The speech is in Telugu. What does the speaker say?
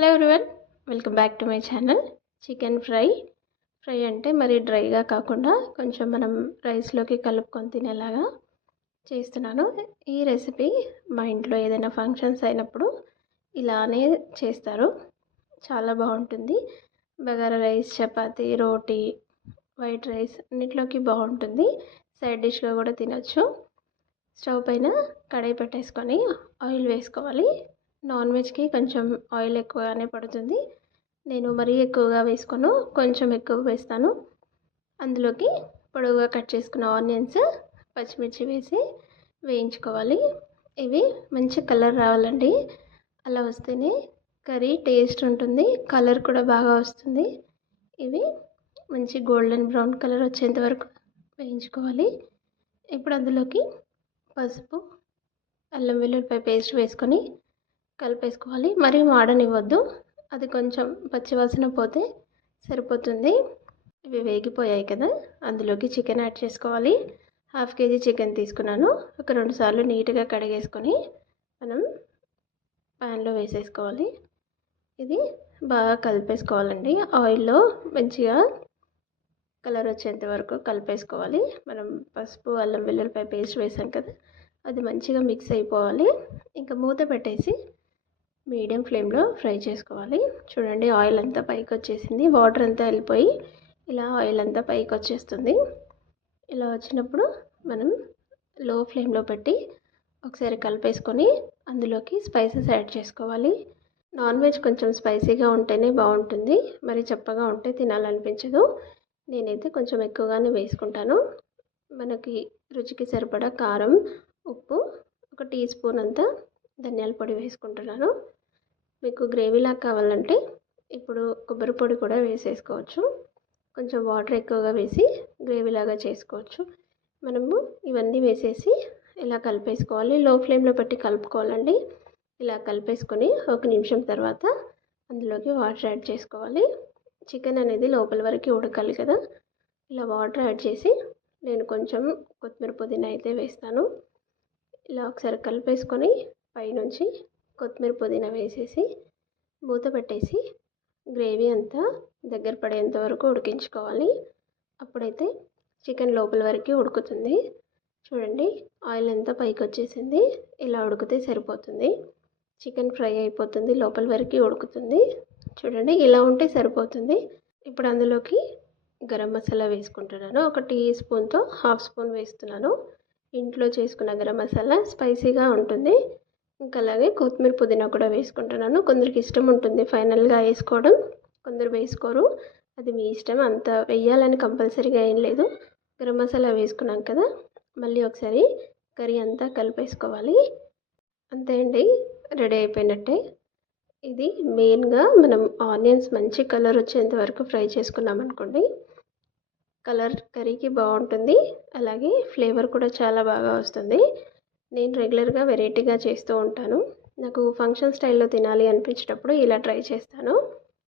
Hello everyone, welcome back to my channel. Chicken fry అంటే మరి డ్రైగా కాకుండా కొంచెం మనం రైస్లోకి కలుపుకొని తినేలాగా చేస్తున్నాను. ఈ రెసిపీ మా ఇంట్లో ఏదైనా ఫంక్షన్స్ అయినప్పుడు ఇలానే చేస్తారు. చాలా బాగుంటుంది. బగారా రైస్, చపాతీ, రోటీ, వైట్ రైస్ అన్నిట్లోకి బాగుంటుంది. సైడ్ డిష్గా కూడా తినొచ్చు. స్టవ్ పైన కడాయి పెట్టేసుకొని ఆయిల్ వేసుకోవాలి. నాన్ వెజ్కి కొంచెం ఆయిల్ ఎక్కువగానే పడుతుంది. నేను మరీ ఎక్కువగా వేసుకోను, కొంచెం ఎక్కువ వేస్తాను. అందులోకి పొడవుగా కట్ చేసుకున్న ఆనియన్స్, పచ్చిమిర్చి వేసి వేయించుకోవాలి. ఇవి మంచి కలర్ రావాలండి. అలా వస్తేనే కర్రీ టేస్ట్ ఉంటుంది, కలర్ కూడా బాగా వస్తుంది. ఇవి మంచి గోల్డెన్ బ్రౌన్ కలర్ వచ్చేంత వరకు వేయించుకోవాలి. ఇప్పుడు అందులోకి పసుపు, అల్లం వెల్లుల్లిపాయ పేస్ట్ వేసుకొని కలిపేసుకోవాలి. మరీ మాడనివ్వద్దు, అది కొంచెం పచ్చివాసన పోతే సరిపోతుంది. ఇవి వేగిపోయాయి కదా, అందులోకి చికెన్ యాడ్ చేసుకోవాలి. 1/2 kg చికెన్ తీసుకున్నాను. ఒక 2 సార్లు నీట్గా కడిగేసుకొని మనం ప్యాన్లో వేసేసుకోవాలి. ఇది బాగా కలిపేసుకోవాలండి. ఆయిల్లో మంచిగా కలర్ వచ్చేంత వరకు కలిపేసుకోవాలి. మనం పసుపు, అల్లం వెల్లుల్లిపాయ పేస్ట్ వేసాం కదా, అది మంచిగా మిక్స్ అయిపోవాలి. ఇంకా మూత పెట్టేసి మీడియం ఫ్లేమ్లో ఫ్రై చేసుకోవాలి. చూడండి, ఆయిల్ అంతా పైకి వచ్చేసింది, వాటర్ అంతా వెళ్ళిపోయి ఇలా ఆయిల్ అంతా పైకి వచ్చేస్తుంది. ఇలా వచ్చినప్పుడు మనం లో ఫ్లేమ్లో పెట్టి ఒకసారి కలిపేసుకొని అందులోకి స్పైసెస్ యాడ్ చేసుకోవాలి. నాన్ వెజ్ కొంచెం స్పైసీగా ఉంటేనే బాగుంటుంది, మరి చప్పగా ఉంటే తినాలనిపించదు. నేనైతే కొంచెం ఎక్కువగానే వేసుకుంటాను. మనకి రుచికి సరిపడా కారం, ఉప్పు, 1 టీ స్పూన్ అంతా ధనియాల పొడి వేసుకుంటున్నాను. మీకు గ్రేవీలా కావాలంటే ఇప్పుడు కొబ్బరి పొడి కూడా వేసేసుకోవచ్చు. కొంచెం వాటర్ ఎక్కువగా వేసి గ్రేవీలాగా చేసుకోవచ్చు. మనము ఇవన్నీ వేసేసి ఇలా కలిపేసుకోవాలి. లో ఫ్లేమ్లో పెట్టి కలుపుకోవాలండి. ఇలా కలిపేసుకొని 1 నిమిషం తర్వాత అందులోకి వాటర్ యాడ్ చేసుకోవాలి. చికెన్ అనేది లోపల వరకు ఉడకాలి కదా, ఇలా వాటర్ యాడ్ చేసి నేను కొంచెం కొత్తిమీర, పుదీనా అయితే వేస్తాను. ఇలా ఒకసారి కలిపేసుకొని పైనుంచి కొత్తిమీర, పుదీనా వేసేసి మూత పెట్టేసి గ్రేవీ అంతా దగ్గర పడేంత వరకు ఉడికించుకోవాలి. అప్పుడైతే చికెన్ లోపల వరకు ఉడుకుతుంది. చూడండి, ఆయిల్ అంతా పైకి వచ్చేసింది. ఇలా ఉడికితే సరిపోతుంది. చికెన్ ఫ్రై అయిపోతుంది, లోపల వరకు ఉడుకుతుంది. చూడండి, ఇలా ఉంటే సరిపోతుంది. ఇప్పుడు అందులోకి గరం మసాలా వేసుకుంటున్నాను. 1 టీ స్పూన్తో 1/2 స్పూన్ వేస్తున్నాను. ఇంట్లో చేసుకున్న గరం మసాలా స్పైసీగా ఉంటుంది. ఇంకా అలాగే కొత్తిమీర, పుదీనా కూడా వేసుకుంటున్నాను. కొందరికి ఇష్టం ఉంటుంది ఫైనల్గా వేసుకోవడం, కొందరు వేసుకోరు. అది మీ ఇష్టం. అంత వేయాలని కంపల్సరీగా ఏం లేదు. గరం మసాలా వేసుకున్నాం కదా, మళ్ళీ ఒకసారి కర్రీ అంతా కలిపేసుకోవాలి. అంతే అండి, రెడీ అయిపోయినట్టే. ఇది మెయిన్గా మనం ఆనియన్స్ మంచి కలర్ వచ్చేంత వరకు ఫ్రై చేసుకున్నాం అనుకోండి, కలర్ కర్రీకి బాగుంటుంది. అలాగే ఫ్లేవర్ కూడా చాలా బాగా వస్తుంది. నేను రెగ్యులర్గా వెరైటీగా చేస్తూ ఉంటాను. నాకు ఫంక్షన్ స్టైల్లో తినాలి అనిపించేటప్పుడు ఇలా ట్రై చేస్తాను.